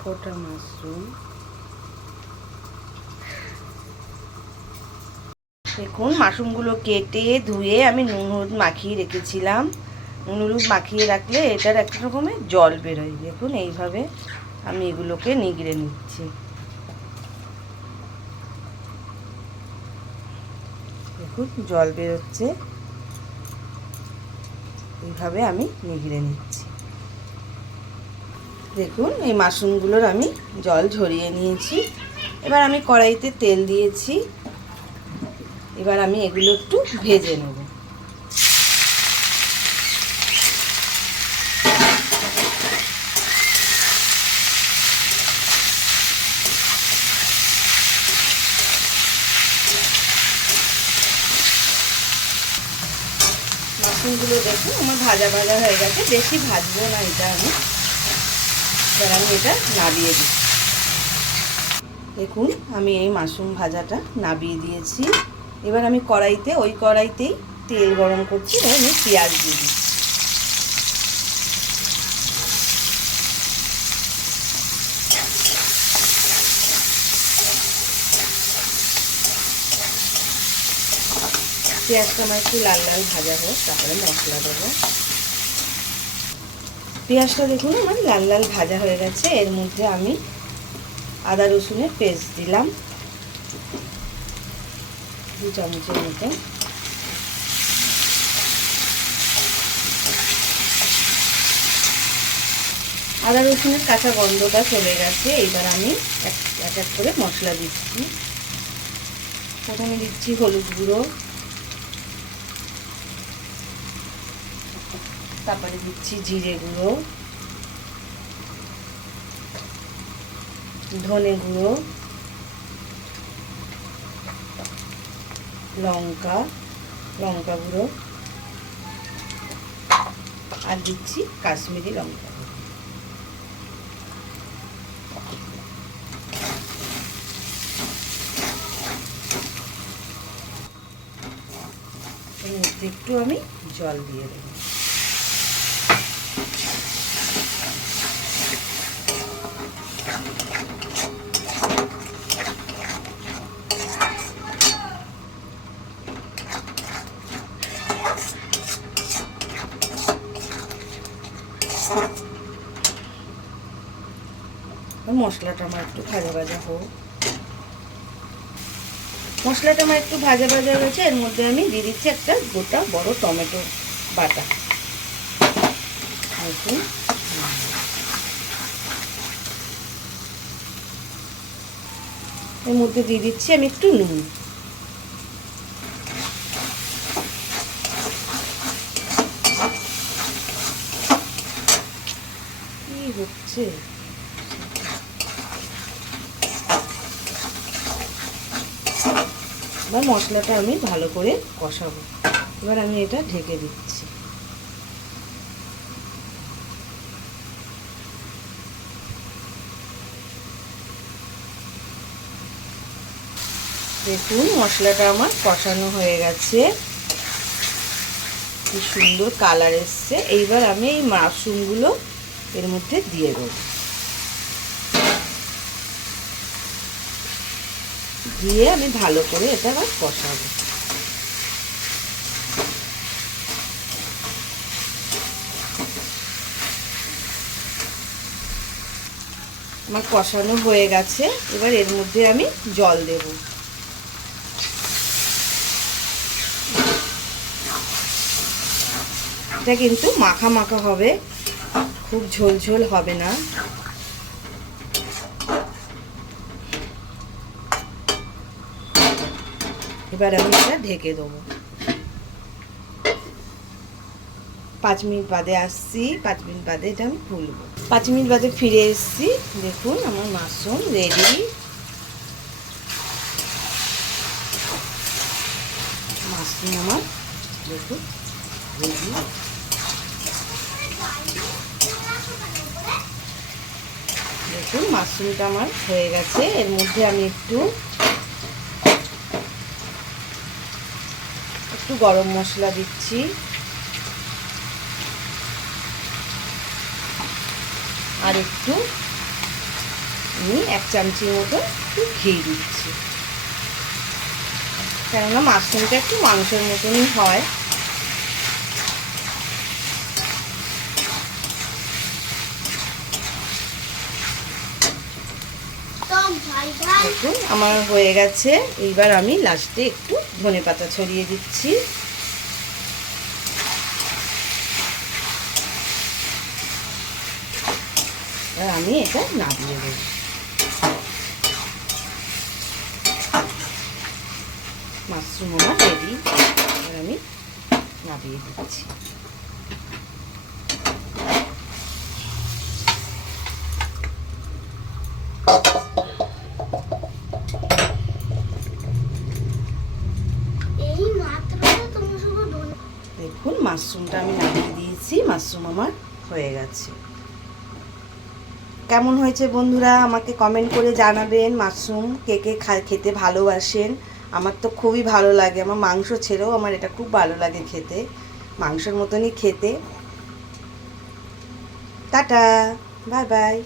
ফোটা মাশরুম। দেখুন মাশরুমগুলো কেটে ধুয়ে আমি নুন হলুদ মাখিয়ে রেখেছিলাম। নুন হলুদ মাখিয়ে রাখলে এটার একটা রকমের জল বেরোয়। দেখুন এইভাবে আমি এগুলোকে নিগড়ে নিচ্ছি। দেখুন জল বেরোচ্ছে, এইভাবে আমি নিগড়ে নিচ্ছি। দেখুন এই মাশরুমগুলোর আমি জল ঝরিয়ে নিয়েছি। এবার আমি কড়াইতে তেল দিয়েছি। এবার আমি এগুলো একটু ভেজে নেব। মাশরুমগুলো দেখুন আমার ভাজা ভাজা হয়ে গেছে, বেশি ভাজবো না এটা আমি। এবার আমি এটা নাবিয়ে দিই। দেখুন আমি এই মাশরুম ভাজাটা নাবিয়ে দিয়েছি। এবার আমি ওই কড়াইতেই তেল গরম করছি। এবার আমি পেঁয়াজ দিয়ে দিই। পেঁয়াজটা আমার একটু লাল লাল ভাজা হোক, তারপরে মশলা দেবো। পেঁয়াজটা দেখুন আমার লাল লাল ভাজা হয়ে গেছে। এর মধ্যে আমি আদা রসুনের পেস্ট দিলাম 2 চামচের মতো। আদা রসুনের কাঁচা গন্ধটা চলে গেছে। এবার আমি এক এক করে মশলা দিচ্ছি। প্রথমে দিচ্ছি হলুদ গুঁড়ো, তারপরে দিচ্ছি জিরে গুঁড়ো, ধনে গুঁড়ো, লঙ্কা গুঁড়ো, আর দিচ্ছি কাশ্মীরি লঙ্কা গুঁড়ো। এর মধ্যে একটু আমি জল দিয়ে দেব। মশলাটা আমার একটু ভাজা ভাজা হোক। মশলাটা আমার একটু ভাজা ভাজা হয়েছে। এর মধ্যে আমি দিয়ে দিচ্ছি একটা গোটা বড় টমেটো বাটা। দেখুন এর মধ্যে দিয়ে দিচ্ছি আমি একটু নুন। কি হচ্ছে? এবার মশলাটা আমি ভালো করে কষাবো। এবার আমি এটা ঢেকে দিচ্ছি। দেখুন মশলাটা আমার কষানো হয়ে গেছে, কি সুন্দর কালার এসছে। এইবার আমি এই মাশরুমগুলো এর মধ্যে দিয়ে দেবো। দিয়ে আমি ভালো করে এটা আবার কষাবো। আমার কষানো হয়ে গেছে। এবার এর মধ্যে আমি জল দেব। এটা কিন্তু মাখা মাখা হবে, খুব ঝোল ঝোল হবে না। এবার আমি এটা ঢেকে দেবো। 5 মিনিট বাদে আসছি। 5 মিনিট বাদে এটা আমি খুলবো। 5 মিনিট বাদে ফিরে এসেছি। দেখুন আমার মাশরুম রেডি। মাশরুম আমার দেখুন রেডি। দেখুন মাশরুমটা আমার হয়ে গেছে। এর মধ্যে আমি একটু গরম মশলা দিচ্ছি, আর একটু আমি 1 চামচির মতো একটু ঘি দিচ্ছি, কেননা মাশরুমটা একটু মাংসের মতনই হয়। দেখুন আমার হয়ে গেছে। এইবার আমি লাস্টে একটু ধনেপাতা ছড়িয়ে দিচ্ছি। আর আমি এটা নামিয়ে দেব। মাশরুম আমার রেডি। আর আমি নামিয়ে দিচ্ছি। দেখুন মাশরুমটা আমি নামিয়ে দিয়েছি, মাশরুম আমার হয়ে গেছে। কেমন হয়েছে বন্ধুরা আমাকে কমেন্ট করে জানাবেন। মাশরুম কে কে খেতে ভালোবাসেন? আমার তো খুবই ভালো লাগে, আমার মাংস ছেড়েও আমার এটা খুব ভালো লাগে খেতে, মাংসের মতনই খেতে। Tata, bye bye.